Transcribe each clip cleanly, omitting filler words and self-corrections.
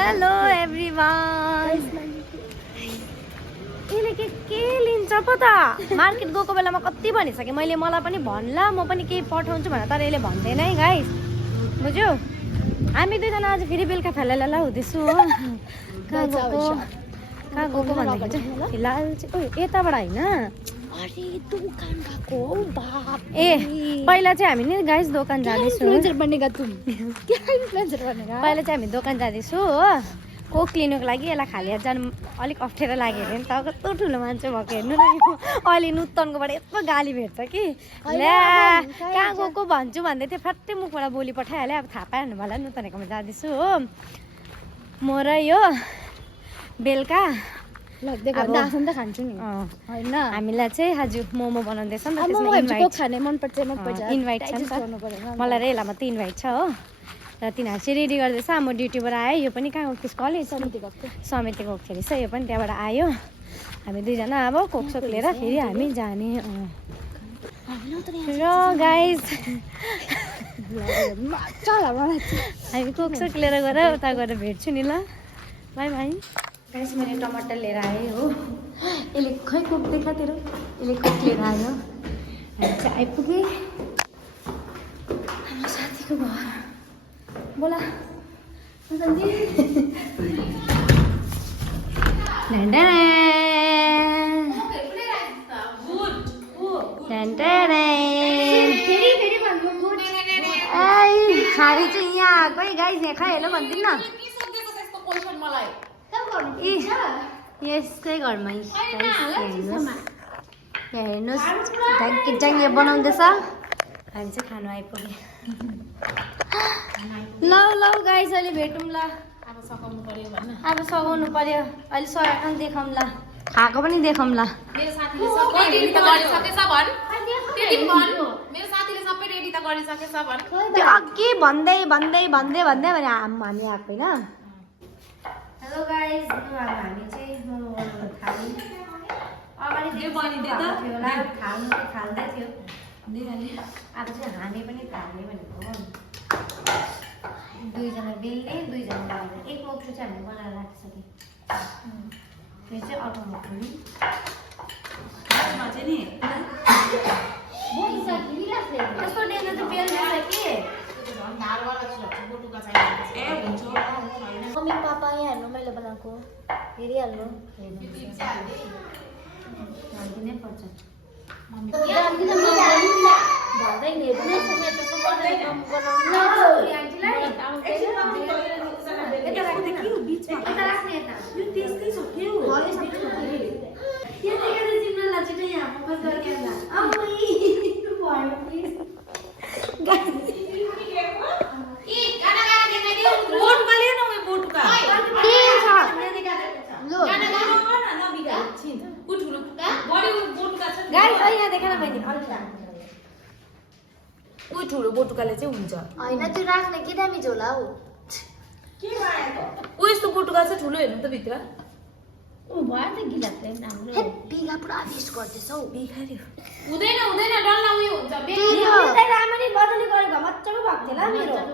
Hello everyone. यसले के लिन्छ पो त? मार्केट गएको बेलामा कति भनिसकेँ मैले, मलाई पनि भन्ला, म पनि केही पठाउँछु भनेर, तर यसले भन्दैन है गाइस, बुझ्यो? हामी दुईजना आज फेरि बेलुका फेला हुँदैछु हो। कहाँ गएको भन्दाखेरि चाहिँ फिलहाल चाहिँ यताबाट होइन, ए पहिला चाहिँ हामी नि गाइस दोकान जाँदैछौँ। पहिला चाहिँ हामी दोकान जाँदैछु हो, कोक लिनुको लागि। यसलाई खाली हात जानु अलिक अप्ठ्यारो लाग्यो अरे नि त, कस्तो ठुलो मान्छे भएको हेर्नु न। अहिले नुत्तनकोबाट यस्तो गाली भेट्छ कि ल्या कहाँ गएको भन्छु भन्दै थियो, फ्याट्टै मुखबाट बोली पठाइहाल्यो। अब थाहा पाइहाल्नु होला, नुत्तनेकोमा जाँदैछु हो म र यो बेलुका। हामीलाई चाहिँ हजुर मोमो बनाउँदैछ नि त, इन्भाइट छ नि त मलाई र यसलाई मात्रै इन्भाइट छ हो। र तिनीहरू चाहिँ रेडी गर्दैछ। म ड्युटीबाट आयो, यो पनि कहाँ गएको कलेज समिति गएको फेरि छ, यो पनि त्यहाँबाट आयो। हामी दुईजना अब कोकसोक लिएर फेरि हामी जाने। र गाइस हामी कोकसोक लिएर गएर उता गएर भेट्छु नि ल, बाई बाई। गाइस मैले टमाटर लिएर आएँ हो, यसले खै कोक देखा तेरो, यसले कोक लिएर आयो। हामी चाहिँ आइपुगेँ हाम्रो साथीको घर। बोला हामी चाहिँ यहाँ आएको है गाइस, यहाँ खाइ हेलो भन्दिन न यसकै घरमा। हेर्नुहोस् जाङ बनाउँदैछ, हामी चाहिँ खानु आइपुग्यो। ल गाइस अहिले भेटौँ ल। अब सघाउनु पर्यो अहिले, सघाउनु देखाउँ ल, खाएको पनि देखाउँ ल। त्यो अघि भन्दै भने हामी आएको होइन। हेलो गाइस, हामी चाहिँ मोमो बनाउनु थाल्यौँ। अगाडि थाल्दै थियो, अब चाहिँ हामी पनि थाल्ने भनेको। दुईजना बेल्ने, दुईजना बनाउने। एक मोक्सु चाहिँ हामीले बनाएर राखिसक्यौँ, त्यो चाहिँ अर्को मोक्सु नि कस्तो डेलो चाहिँ बेल्दैछ कि। मम्मी पापा यहाँ हेर्नु, मैले बनाएको हेरिहाल्नु, नै पर्छ। ठुलो बोटुकाले चाहिँ हुन्छ होइन, त्यो राख्ने के दामी झोला हो। ऊ यस्तो बोटुका चाहिँ ठुलो हेर्नु त भित्र भयो त। गिला बिगा पुरा मिस गर्दैछौ।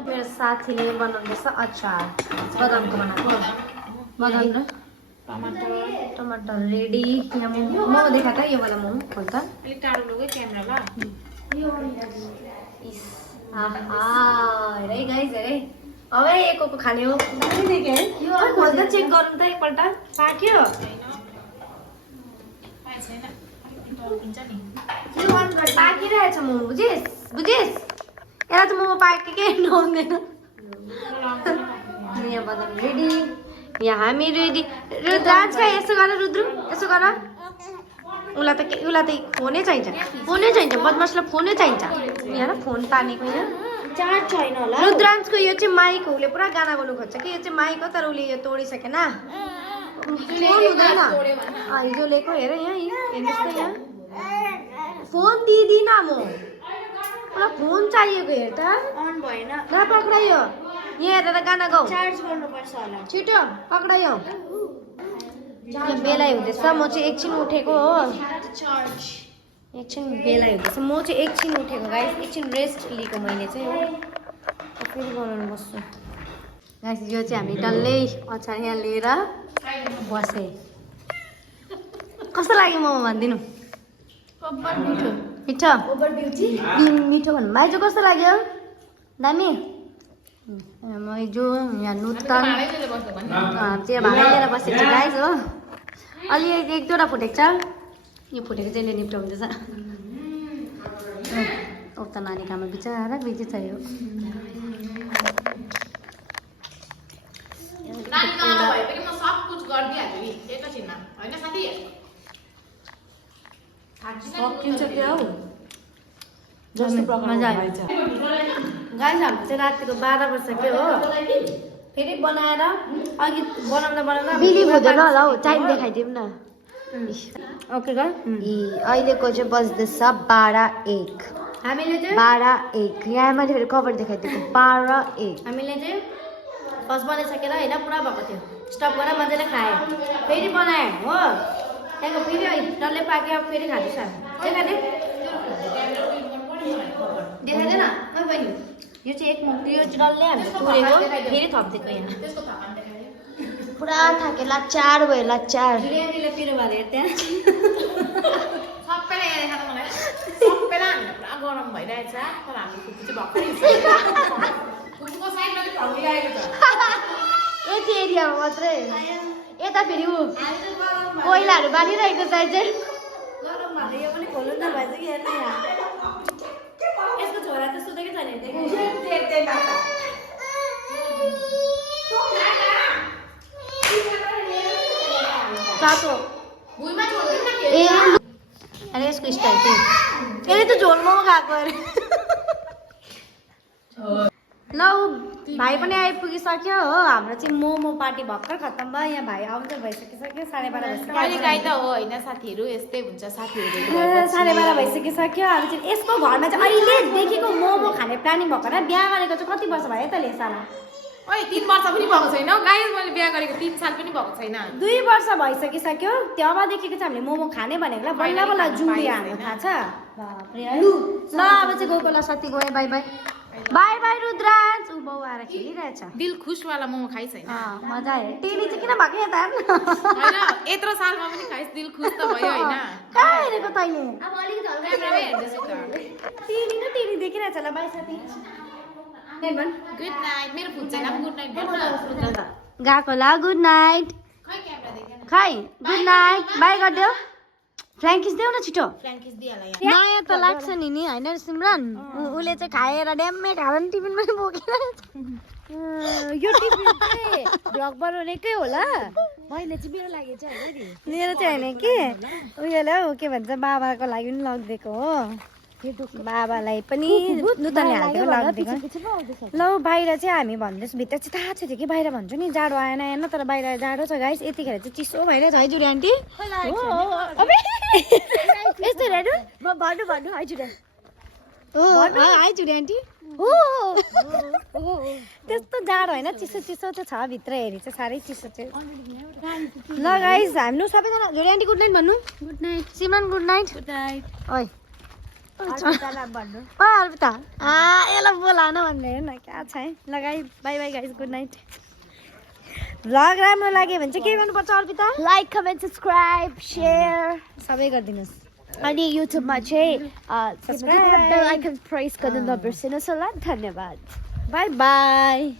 मेरो साथीले बनाउँदैछ अचार, बदामको बनाएको। बदाम र टमाटर रेडी। यहाँ मोमो देखा त, यो वाला मोमो खोल्छ अलिक टाढो लगेँ क्यामेरा ल। हेरे गाइस हेरे, अब एकको खाने हो। यो खोल्दा चेक गर्नु त एकपल्ट, पाक्यो पाकिरहेछ मोमो, बुझिस यसलाई चाहिँ मोमो पाके के नहुँदैन। यहाँ बदाम रेडी, यहाँ हामी रेडी। रुद्राज खा, यसो गर रुद्रु, यसो गर। उसलाई त फोनै चाहिन्छ, बदमासलाई फोनै चाहिन्छ। यहाँ फोन तानेको यहाँ चार्ज छैन होला। रुद्रांशको यो चाहिँ माइक हो, उसले पुरा गाना गाउनु खोज्छ कि, यो चाहिँ माइक हो तर उसले यो तोडिसकेन। फोन हुँदैन, हिजो लिएको हेर यहाँ, हेर्नुहोस् त यहाँ फोन दिँदिनँ म, मलाई फोन चाहिएको। हेर त अन भएन, ल पक्रायो। यहाँ हेरेर गाना गाऊ, चार्ज गर्नुपर्छ होला, छिटो पक्रायो। बेलाइ हुँदैछ, म चाहिँ एकछिन उठेको हो, एकछिन बेलाइ हुँदैछ, म चाहिँ एकछिन उठेको गाइस, एकछिन रेस्ट लिएको मैले चाहिँ हो, फेरि बनाउनु बस्छु। गाइस यो चाहिँ हामी डल्लै अचार यहाँ लिएर बसे कस्तो लाग्यो मोमो भनिदिनु मिठो मिठो भन्नु भाइजू कस्तो लाग्यो दामी मैजू यहाँ नूतन त्यो भाँडा लिएर बसेको छ गाइस हो अलि एक दुईवटा फुटेको छ यो फुटेको चाहिँ निप्टाउँदैछ उता नानी काममा बिचरा बिजी छ यो गाइस हाम्रो चाहिँ रातिको 12 बजिसक्यो हो फेरि बनाएर अघि बनाउँदा बिलिभ हुँदैन होला हौ टाइम देखाइदिउँ न ओके गर अहिलेको चाहिँ बज्दैछ 12:01 हामीले चाहिँ 12:01 यहाँ मैले फेरि कभर देखाइदिएको 12:01 हामीले चाहिँ फर्स्ट बनाइसकेर होइन पुरा भएको थियो स्टप गरेर मजाले खायो फेरि बनायो हो त्यहाँको फेरि डल्लै पाक्यो फेरि खाँदैछ देखाइदे देखाइदेन मै बहिनी यो चाहिँ एक मुठी यो चाहिँ डल्लै हामीले पुरेको फेरि थपिदिएको यहाँ पुरा थाके लाचार भयो लाचार बिरयानीले पिरो भएर त्यहाँ सबैलाई यहाँ देखाएको मलाई सबैलाई हामीलाई पुरा गरम भइरहेछ तर हाम्रो कुकुर चाहिँ भर्खरै कुकुरको साइडमा चाहिँ फर्किरहेको छ यति एरियामा मात्रै यता फेरि ऊ कोइलाहरू बालिरहेको छ चाहिँ गरम भएर यो पनि खोल्नु नभएछ कि हेर्नु यहाँ यसको छोरा त सुतेकै छैन तातो भुइँमा छोड्दिउँ न ए अरे यसको स्टाइल चाहिँ यसले त झोल मोमो खाएको अरे ल ऊ भाइ पनि आइपुगिसक्यो हो हाम्रो चाहिँ मोमो पार्टी भर्खर खत्तम भयो यहाँ भाइ आउँछ भइसकिसक्यो 12:30 भइसक्यो कहिले काहीँ त हो होइन साथीहरू यस्तै हुन्छ साथीहरू 12:30 भइसकिसक्यो अब चाहिँ यसको घरमा चाहिँ अहिलेदेखिको मोमो खाने प्लानिङ भएको र बिहा गरेको चाहिँ कति वर्ष भयो त साला ओइ 3 वर्ष पनि भएको छैन गाइस मैले बिहा गरेको 3 साल पनि भएको छैन 2 वर्ष भइसकिसक्यो त्यहाँदेखिको चाहिँ हामीले मोमो खाने भनेको ल बल्ल बल्ल जुम्री हाल्नु थाहा छ बाफ्रे है। ल अब चाहिँ गएको ल साथी गयो by by by by Rudras ऊ बाउ आएर खेलिरहेछ दिल खुसवाला मोमो खाइ छैन मजा आयो टेरी चाहिँ किन भएको यता हेर्न होइन यत्रो सालमा पनि खाइस दिल खुस त भयो होइन कहाँ हेरेको तैँले क्यामेरामै हेर्दैछु त टेरी देखिरहेछ ल बाई साथी गुड नाइट मेरो फुट छैन गुड नाइट गएको ल गुड नाइट खै क्यामेरा देखेन खै गुड नाइट बाई गरिदेऊ फ्ल्याङ्किस देऊ न छिटो फ्ल्याङ्किस दिइहाल नयाँ त लाग्छ नि होइन सिमरन उसले चाहिँ खाएर ड्याम्मै खाएर नि टिफिनमा बोकेर यो टिफिन चाहिँ भ्लग बनाउनेकै होला मैले चाहिँ मेरो लागि चाहिँ होइन नि मेरो चाहिँ होइन कि उयोले हौ के भन्छ बाबाको लागि पनि लगिदिएको हो बाबालाई पनि नुतनले हालिदिएको लगिदिएको ल बाहिर चाहिँ हामी भन्दैछौँ भित्र चाहिँ थाहा थियो कि बाहिर भन्छु नि जाडो आएन होइन तर बाहिर जाडो छ गाइस यतिखेर चाहिँ चिसो भइरहेछ है जुरी आन्टी यस्तो हेर्नु म भन्नु है जुडा है जुरी आन्टी त्यस्तो जाडो होइन चिसो चिसो चाहिँ छ भित्र हेरी चाहिँ साह्रै चिसो चाहिँ ल गाइस हामी सबैजना जुरी आन्टी गुड नाइट भन्नु गुड नाइट सिमरन गुड नाइट गुड नाइट ओइ भन्नु अर्पिता यसलाई बोला न भन्ने हेर्न क्या छ है ल guys by by guys good night vlog राम्रो लाग्यो भने चाहिँ के गर्नुपर्छ Arpita like comment subscribe share सबै गरिदिनुहोस् अनि युट्युबमा चाहिँ Subscribe. बेल आइकन प्रेस गर्नु नबिर्सिनुहोस् होला धन्यवाद बाई बाई